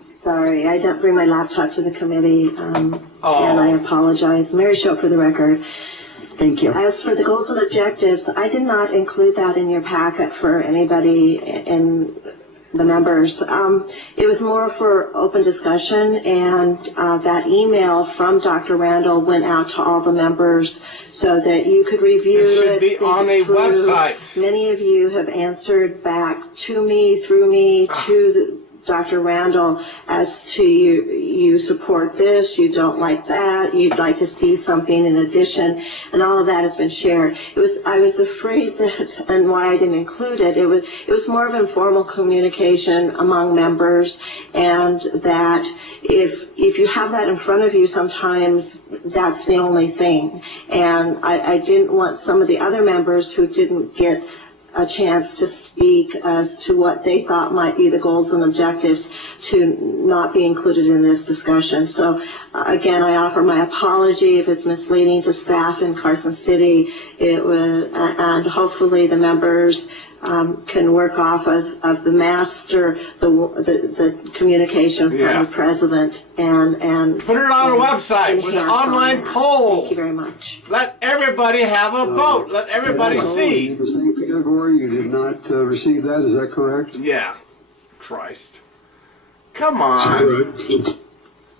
Sorry, I didn't bring my laptop to the committee, and I apologize. Mary Shope for the record. Thank you. As for the goals and objectives, I did not include that in your packet for anybody in the members. It was more for open discussion, and that email from Dr. Randall went out to all the members so that you could review it. It should be on a website. Many of you have answered back to me, through me, to Dr. Randall as to you support this, you don't like that, you'd like to see something in addition, and all of that has been shared. I was afraid that, and why I didn't include it, it was more of informal communication among members, and that if you have that in front of you, sometimes that's the only thing. And I didn't want some of the other members who didn't get a chance to speak as to what they thought might be the goals and objectives to not be included in this discussion. So again, I offer my apology if it's misleading to staff in Carson City. It was, and hopefully the members can work off of the master, the communication from the president, and put it on a website with an online poll. Thank you very much. Let everybody have a vote. Let everybody see. The same category, you did not receive that, is that correct? Yeah. Christ. Come on.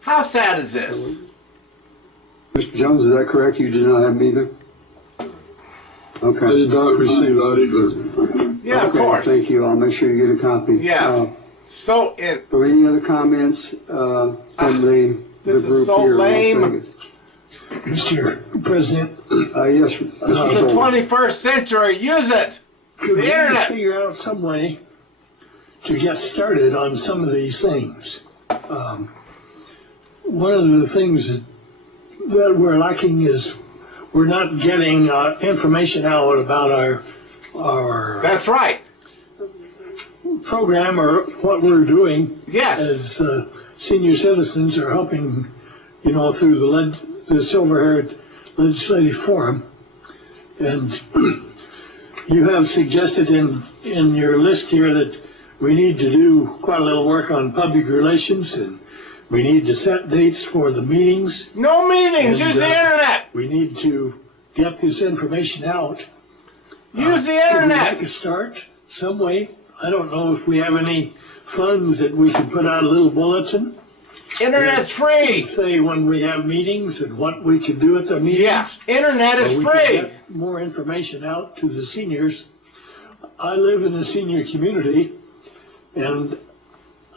How sad is this? Mr. Jones, is that correct? You did not have them either? Okay. I did not receive that either. Yeah, of course. Thank you. I'll make sure you get a copy. Yeah. Are any other comments from the this group is so here? lame. Mr. President. Yes. This is the 21st century. Use it. Could The we internet. figure out some way to get started on some of these things? One of the things that we're lacking is we're not getting information out about our That's right. program or what we're doing. Yes. As senior citizens are helping, through the Silver-Haired Legislative Forum. And you have suggested in your list here that we need to do quite a little work on public relations, and we need to set dates for the meetings. No meetings. Use the internet. We need to get this information out. Use the Could we internet. make a start some way? I don't know if we have any funds that we can put out a little bulletin. Internet's free. Say when we have meetings and what we can do at the meetings. Yeah. Internet is We can free. get more information out to the seniors. I live in the senior community, and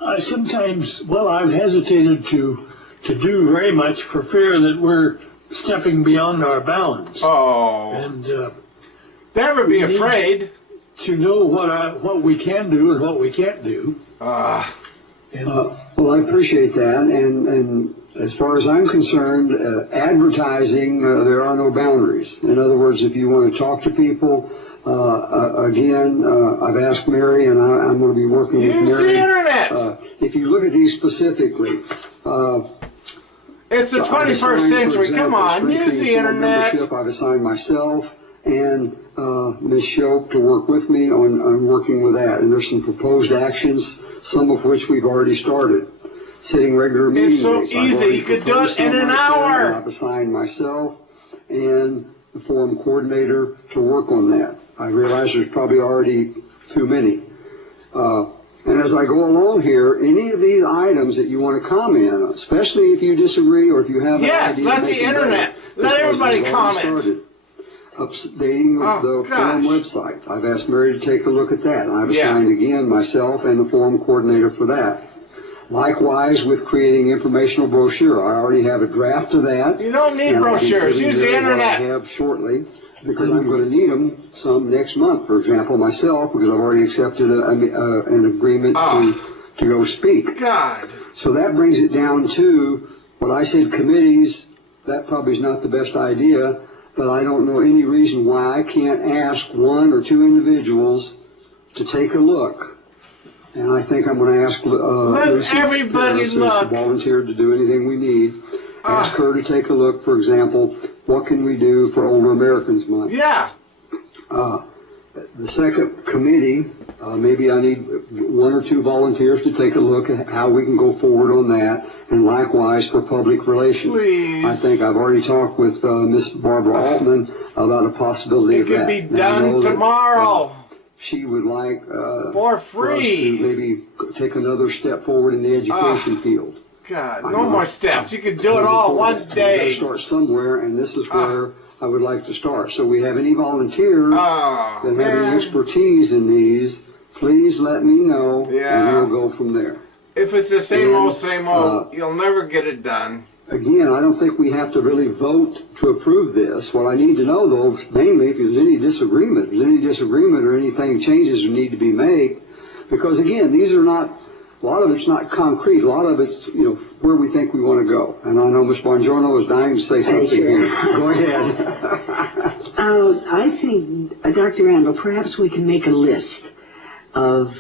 I sometimes, I've hesitated to do very much for fear that we're stepping beyond our bounds. Oh. And Never be afraid. to know what we can do and what we can't do. Well, I appreciate that, and as far as I'm concerned, advertising, there are no boundaries. In other words, if you want to talk to people, again, I've asked Mary, and I'm going to be working with Mary. Use the internet. If you look at these specifically, It's the I've 21st assigned, for century. example, Come on. Use strengthening the club internet. membership. I've assigned myself and Ms. Shope to work with me on working with that. And there's some proposed actions, some of which we've already started. Setting regular meeting It's so dates. I've easy. already You could do proposed it in some an myself, hour. and I've assigned myself and the forum coordinator to work on that. I realize there's probably already too many. And as I go along here, any of these items that you want to comment on, especially if you disagree or if you have an Yes, idea, let make the it better, internet. Let because everybody we've already comment. started updating Oh, the gosh. forum website. I've asked Mary to take a look at that. I've Yeah. assigned again myself and the forum coordinator for that. Likewise with creating informational brochure. I already have a draft of that. You don't need and I'll be brochures. putting Use the there what I internet. have shortly, because I'm going to need them some next month, for example, myself, because I've already accepted an agreement to go speak. God. So that brings it down to what I said, committees. That probably is not the best idea, but I don't know any reason why I can't ask one or two individuals to take a look. And I think I'm going to ask Lucy everybody Harris, who's look. volunteered to do anything we need. Ask her to take a look, for example, what can we do for Older Americans Month? Yeah. The second committee, maybe I need one or two volunteers to take a look at how we can go forward on that, and likewise for public relations. Please. I think I've already talked with Miss Barbara Altman about a possibility It of could that. be And I done know that, tomorrow. she would like For us free. to maybe take another step forward in the education field. God, I no know. more steps. You could do it all one We gotta day. start somewhere, and this is where I would like to start. So we have any volunteers Oh, that have any man. expertise in these, please let me know, Yeah. and we'll go from there. If it's the same And, old, you'll never get it done. Again, I don't think we have to really vote to approve this. What I need to know, though, mainly if there's any disagreement, or anything changes that need to be made, because again, these are not, a lot of it's not concrete. A lot of it's, where we think we want to go. And I know Ms. Bongiorno is dying to say something here. Go ahead. I think, Dr. Randall, perhaps we can make a list of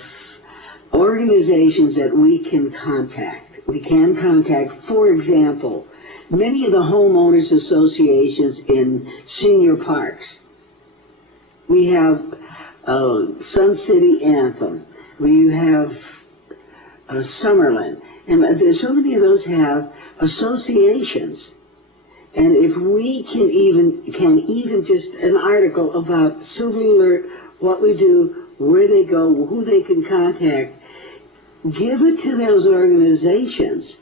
organizations that we can contact. We can contact, for example, many of the homeowners associations in senior parks. We have Sun City Anthem. We have Summerlin. And there's so many of those have associations. And if we can even just an article about Silver Alert, what we do, where they go, who they can contact, give it to those organizations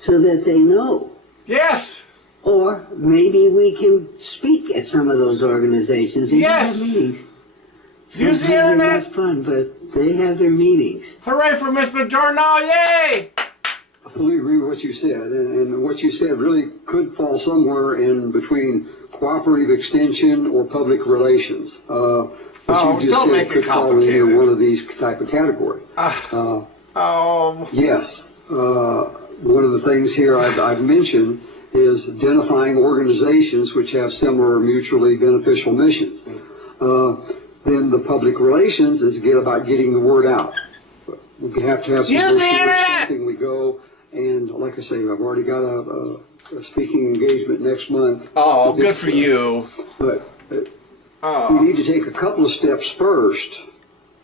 so that they know. Yes. Or maybe we can speak at some of those organizations. They Yes. have meetings. Use the Sometimes they're internet. not fun, but they have their meetings. Hooray for Miss Bongiorno. Yay. I fully agree with what you said, and what you said really could fall somewhere in between cooperative extension or public relations. What you just don't said make it could fall into complicated. one of these type of categories. Oh. Yes, one of the things here I've mentioned is identifying organizations which have similar mutually beneficial missions. Then the public relations is about getting the word out. We have to have some Use the brochures, internet! something we go, and like I say, I've already got a speaking engagement next month. Oh, with good this, for you. But we Oh. need to take a couple of steps first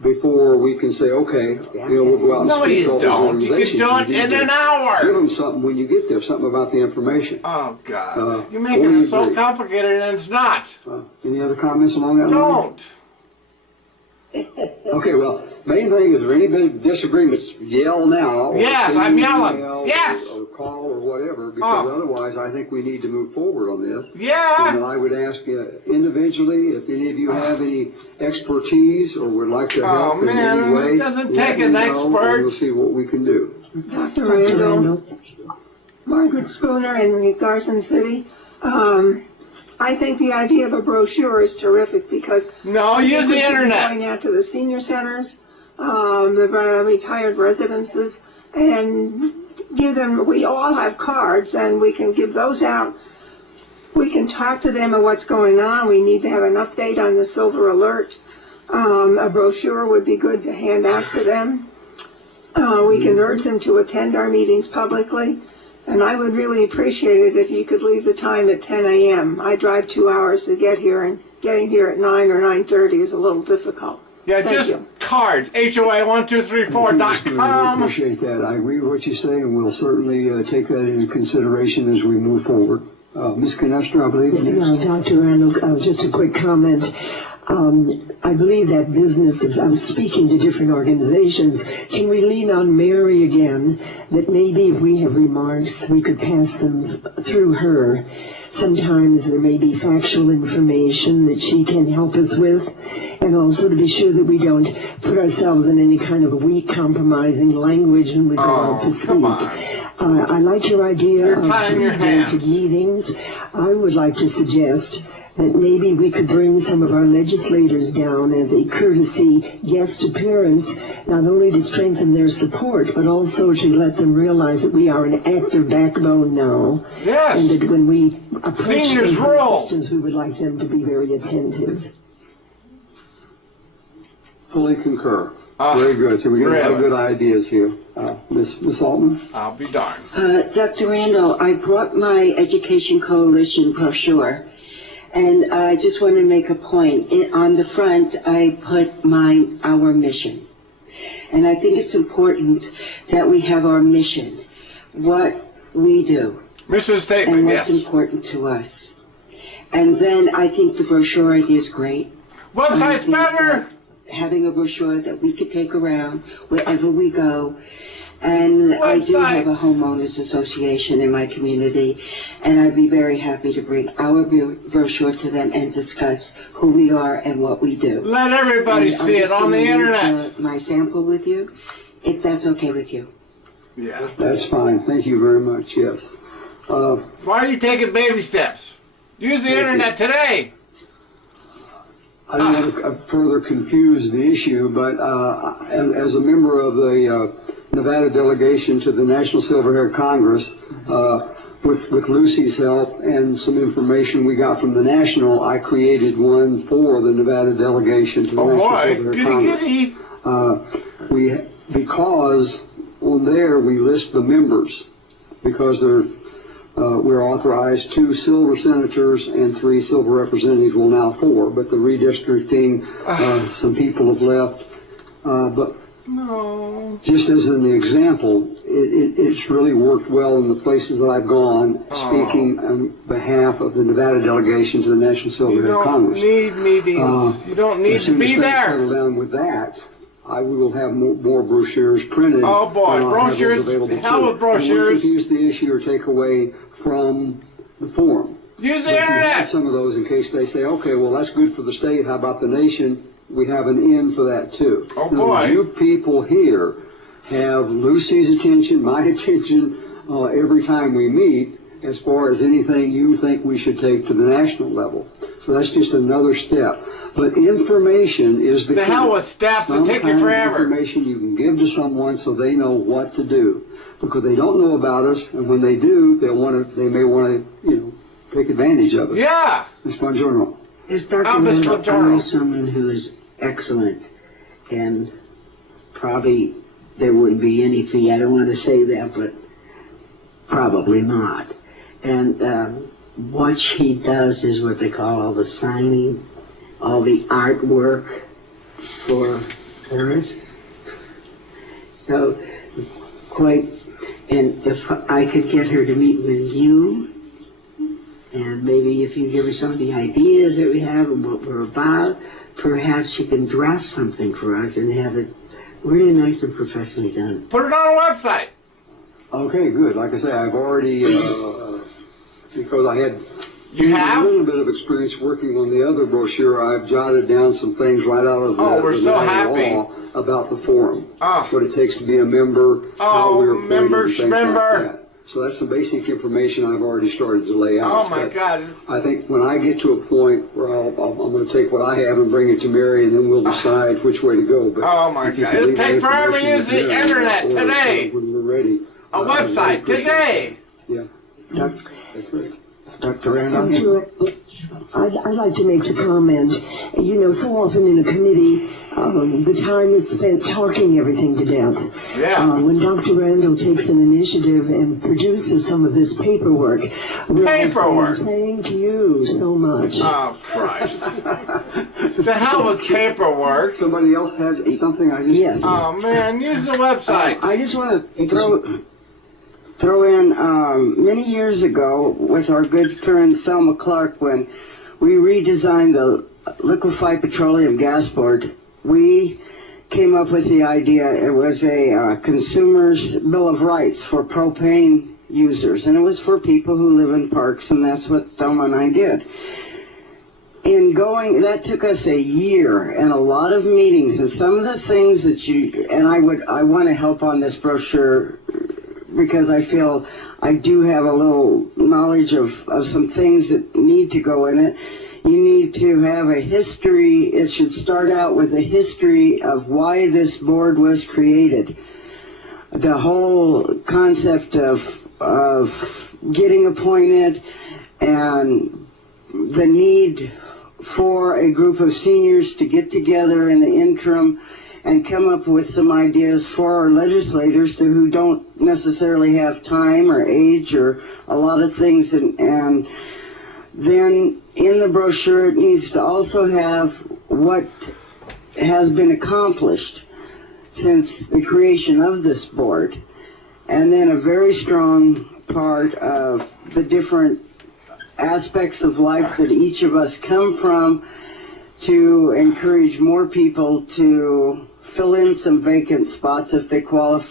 before we can say, okay, we'll go out and No, speak you to all those don't. You organizations. can do it need in to an Give hour. them something when you get there, something about the information. Oh, God. You're making totally it so agree. complicated and it's not. Any other comments along that line? Don't. Okay, well, main thing is, if there any big disagreements, yell now. Or Yes, send I'm an yelling. email Yes. Or call or whatever, because Oh. otherwise I think we need to move forward on this. And Yeah. I would ask individually, if any of you have any expertise or would like to help in man, any way. it doesn't let take me an know, expert. and we'll see what we can do. Dr. Randall, Margaret Spooner in Garson City. I think the idea of a brochure is terrific because No, use the we should be internet. going out to the senior centers, the retired residences, and give them. We all have cards, and we can give those out. We can talk to them about what's going on. We need to have an update on the Silver Alert. A brochure would be good to hand out to them. We can urge them to attend our meetings publicly. And I would really appreciate it if you could leave the time at 10 a.m. I drive 2 hours to get here, and getting here at 9 or 9:30 is a little difficult. Yeah, Thank just you. cards. I HOA1234.com. appreciate that. I agree with what you say, and we'll certainly take that into consideration as we move forward. Ms. Canester, I believe. next. Dr. Randall, just a quick comment. I believe that businesses, I'm speaking to different organizations, can we lean on Mary again, that maybe if we have remarks, we could pass them through her. Sometimes there may be factual information that she can help us with, and also to be sure that we don't put ourselves in any kind of weak, compromising language when we go out to speak. come on. I like your idea You're of tying your pre-voted hands. meetings. I would like to suggest that maybe we could bring some of our legislators down as a courtesy guest appearance, not only to strengthen their support, but also to let them realize that we are an active backbone now. Yes. And that when we approach Seniors them for rule. assistance, we would like them to be very attentive. Fully concur. Very good. So we got a lot of really? good ideas here. Ms. Altman? I'll be darned. Dr. Randall, I brought my Education Coalition brochure, And I just want to make a point. On the front, I put our mission. And I think it's important that we have our mission, what we do, Mission statement, and what's yes. important to us. And then I think the brochure idea is great. Website's better. Having a brochure that we could take around wherever we go. And I do have a homeowners association in my community, and I'd be very happy to bring our brochure to them and discuss who we are and what we do. Let everybody see it on the internet. My sample with you, if that's okay with you. Yeah. That's fine. Thank you very much. Yes. Why are you taking baby steps? Use the internet today. I don't want to further confuse the issue, but as a member of the Nevada delegation to the National Silver-Haired Congress, with Lucy's help and some information we got from the National, I created one for the Nevada delegation to the National Silver-Haired Congress. Because on there we list the members, because we're authorized 2 silver senators and 3 silver representatives, well now 4, but the redistricting, some people have left. But no. Just as an example, it's really worked well in the places that I've gone, speaking on behalf of the Nevada delegation to the National Silver-Haired Congress. You don't need meetings. You don't need to be there. As soon as things settle down with that, we will have more brochures printed. Oh boy, brochures, hell with brochures. And we confuse the issue or take away from the forum. Use the internet. Some of those in case they say, okay, well that's good for the state, how about the nation? We have an in for that too. Oh now, boy. You people here have Lucy's attention, my attention, every time we meet as far as anything you think we should take to the national level. So that's just another step. But information is the key. The hell with steps that take you forever. Information you can give to someone so they know what to do, because they don't know about us, and when they do, they may want to, take advantage of it. Yeah. Ms. Bongiorno. As Dr. Randall, I know someone who is excellent, and probably there wouldn't be any fee. I don't want to say that, but probably not. And what she does is what they call all the signing, all the artwork for us. So, and if I could get her to meet with you, and maybe if you give her some of the ideas that we have and what we're about, perhaps she can draft something for us and have it really nice and professionally done. Put it on a website. Okay, good. Like I say, I've already, because I had a little bit of experience working on the other brochure, I've jotted down some things right out of the law about the forum. What it takes to be a member, how we're appointed, things like that. So that's some basic information I've already started to lay out. Oh my God. I think when I get to a point where I'm going to take what I have and bring it to Mary, and then we'll decide which way to go. But oh my God. It'll take forever to use the internet today. When we're ready. A website today. Yeah. Dr. Randall? I'd like to make a comment. So often in a committee, the time is spent talking everything to death. Yeah. When Dr. Randall takes an initiative and produces some of this paperwork, we're all saying, thank you so much. Oh, Christ. The hell with paperwork. Somebody else has something? Yes. Oh, man, use the website. I just want to throw in many years ago with our good friend Thelma Clark, when we redesigned the liquefied petroleum gas board, we came up with the idea. It was a consumer's bill of rights for propane users, and it was for people who live in parks, and that's what Thelma and I did. That took us a year and a lot of meetings, and some of the things that I want to help on this brochure, because I feel I do have a little knowledge of some things that need to go in it. You need to have a history. It should start out with a history of why this board was created. The whole concept of getting appointed and the need for a group of seniors to get together in the interim and come up with some ideas for our legislators who don't necessarily have time or age or a lot of things. And then in the brochure, it needs to also have what has been accomplished since the creation of this board, and then a very strong part of the different aspects of life that each of us come from, to encourage more people to fill in some vacant spots if they qualify